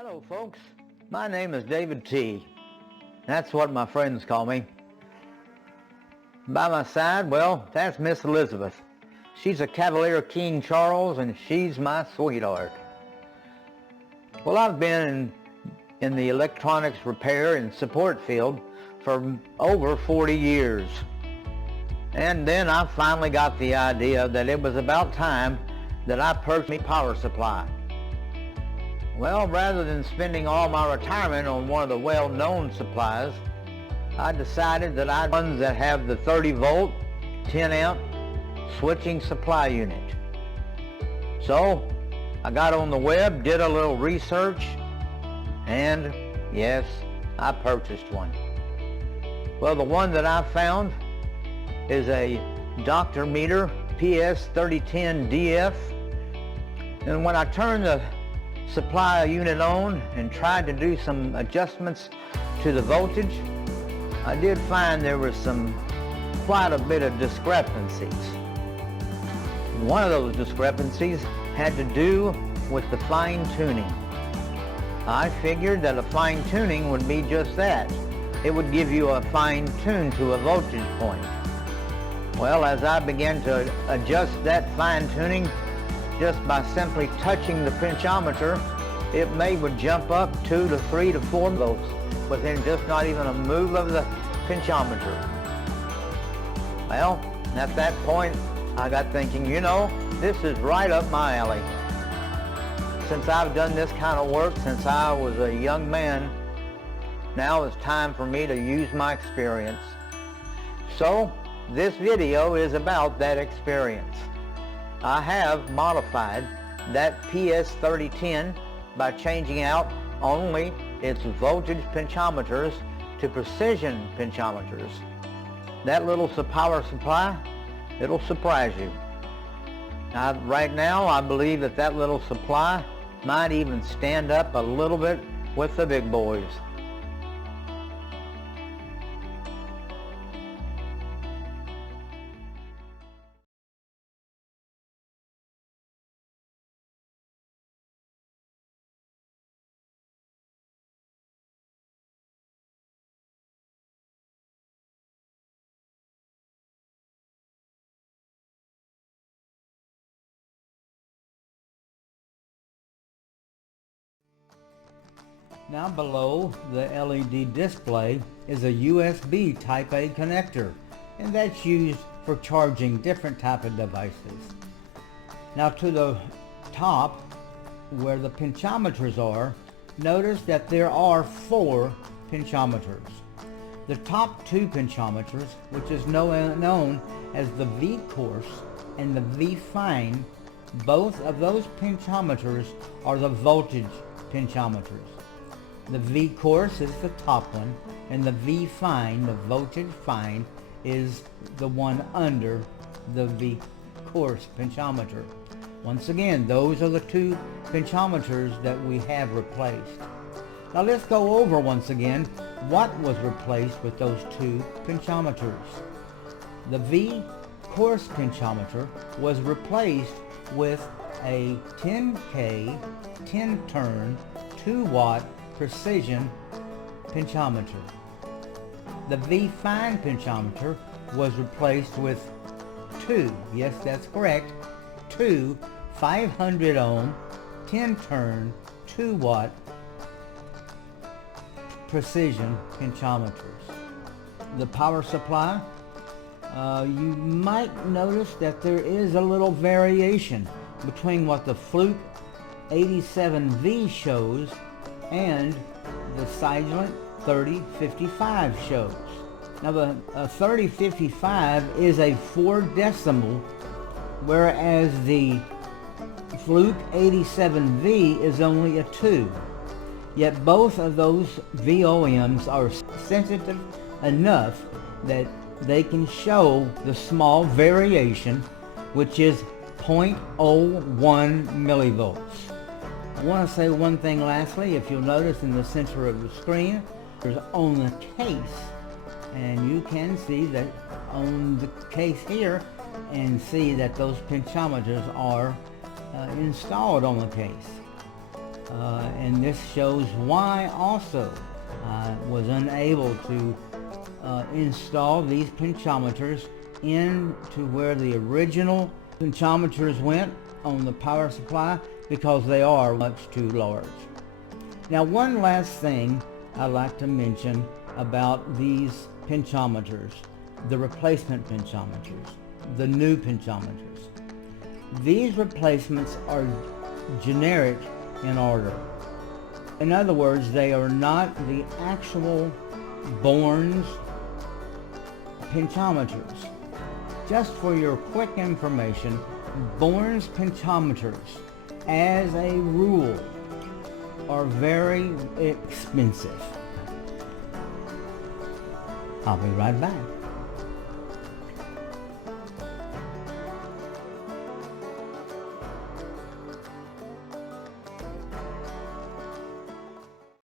Hello folks, my name is David T. That's what my friends call me. By my side, well, that's Miss Elizabeth. She's a Cavalier King Charles and she's my sweetheart. Well, I've been in the electronics repair and support field for over 40 years. And then I finally got the idea that it was about time that I purchased a power supply. Well, rather than spending all my retirement on one of the well-known supplies, I decided that I'd ones that have the 30 volt, 10 amp switching supply unit. So I got on the web, did a little research, and yes, I purchased one. Well, the one that I found is a Dr. Meter PS-3010 DF, and when I turned the supply unit on and tried to do some adjustments to the voltage, I did find there was quite a bit of discrepancies. One of those discrepancies had to do with the fine tuning. I figured that a fine tuning would be just that. It would give you a fine tune to a voltage point. Well, as I began to adjust that fine tuning, just by simply touching the pinchometer, it would jump up 2 to 3 to 4 volts within just not even a move of the pinchometer. Well, at that point, I got thinking, you know, this is right up my alley. Since I've done this kind of work since I was a young man, now it's time for me to use my experience. So, this video is about that experience. I have modified that PS-3010 by changing out only its voltage pinchometers to precision pinchometers. That little power supply, it'll surprise you. Right now, I believe that little supply might even stand up a little bit with the big boys. Now below the LED display is a USB Type A connector, and that's used for charging different type of devices. Now to the top, where the pinchometers are, notice that there are 4 pinchometers. The top 2 pinchometers, which is known as the V coarse and the V fine, both of those pinchometers are the voltage pinchometers. The V coarse is the top one, and the V fine, the voltage fine, is the one under the V coarse pinchometer. Once again, those are the 2 pinchometers that we have replaced. Now let's go over once again what was replaced with those 2 pinchometers. The V coarse pinchometer was replaced with a 10K 10 turn 2 watt precision pinchometer. The V fine pinchometer was replaced with 2, yes that's correct, 2 500 ohm 10 turn 2 watt precision pinchometers. The power supply, you might notice that there is a little variation between what the Fluke 87V shows and the Silent 3055 shows. Now the 3055 is a 4 decimal, whereas the Fluke 87V is only a 2. Yet both of those VOMs are sensitive enough that they can show the small variation, which is 0.01 millivolts. I want to say one thing lastly. If you'll notice in the center of the screen, there's on the case, and you can see that on the case here and see that those pinchometers are installed on the case. and this shows why also I was unable to install these pinchometers into where the original pinchometers went on the power supply, because they are much too large. Now, one last thing I'd like to mention about these pinchometers, the replacement pinchometers, the new pinchometers. These replacements are generic in order. In other words, they are not the actual Bourne's pinchometers. Just for your quick information, Bourne's pinchometers, as a rule, are very expensive. I'll be right back.